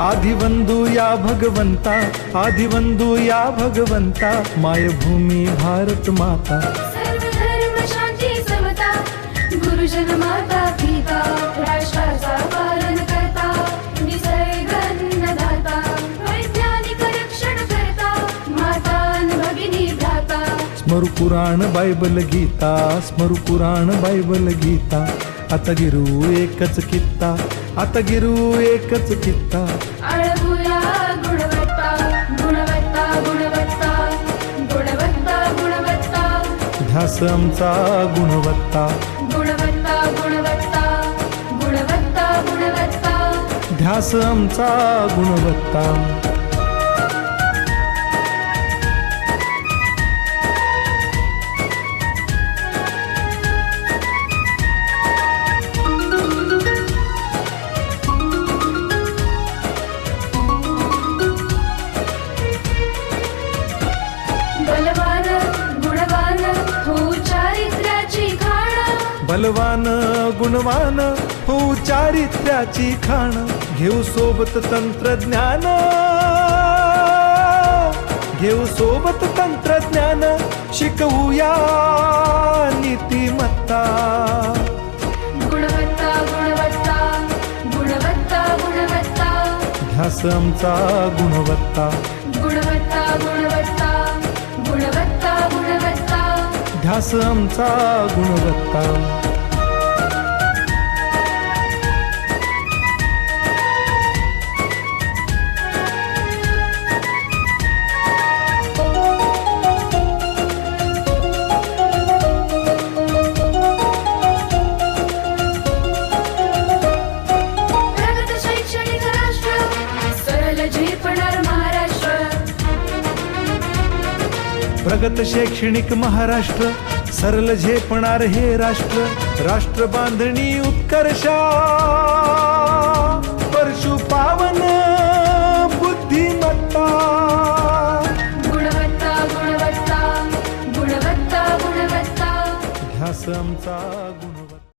आदिवंदू या भगवंता, आदिवंदू या भगवंता, मायभूमी भारत माता. सर्व धर्म शांती समता, गुरुजन माता पिता, राष्ट्राचा पालन करता, निसर्ग अन्नदाता, वैज्ञानिक रक्षण करता, माता अन भगिनी भ्राता. स्मरू पुराण बायबल गीता, स्मरू पुराण बायबल गीता. आता गिरू एकच कित्ता, आता गिरू एकच कित्ता. अळगुया गुणवत्ता, गुणवत्ता, गुणवत्ता, गुणवत्ता, गुणवत्ता. ध्यास आमचा गुणवत्ता, गुणवत्ता, गुणवत्ता, गुणवत्ता, गुणवत्ता. ध्यास आमचा गुणवत्ता. बलवान गुणवान हो चारित्र्याची खाण. बलवान गुणवान हो चारित्र्याची खाण. घेऊ सोबत तंत्रज्ञान, घेऊ सोबत तंत्रज्ञान. शिकवूया नीतिमत्ता. गुणवत्ता, गुणवत्ता, गुणवत्ता, गुणवत्ता. ध्यास आमचा गुणवत्ता, गुणवत्ता, गुणवत्ता, गुणवत्ता, गुणवत्ता. ध्यास आमचा गुणवत्ता. प्रगत शैक्षणिक राष्ट्र, सरळ झेपणार महाराष्ट्र. प्रगत शैक्षणिक महाराष्ट्र, सरल झेपणार हे राष्ट्र. राष्ट्र बांधणी उत्कर्षा, परशु पावन बुद्धिमत्ता. गुणवत्ता, गुणवत्ता, गुणवत्ता, गुणवत्ता. ध्यास आमचा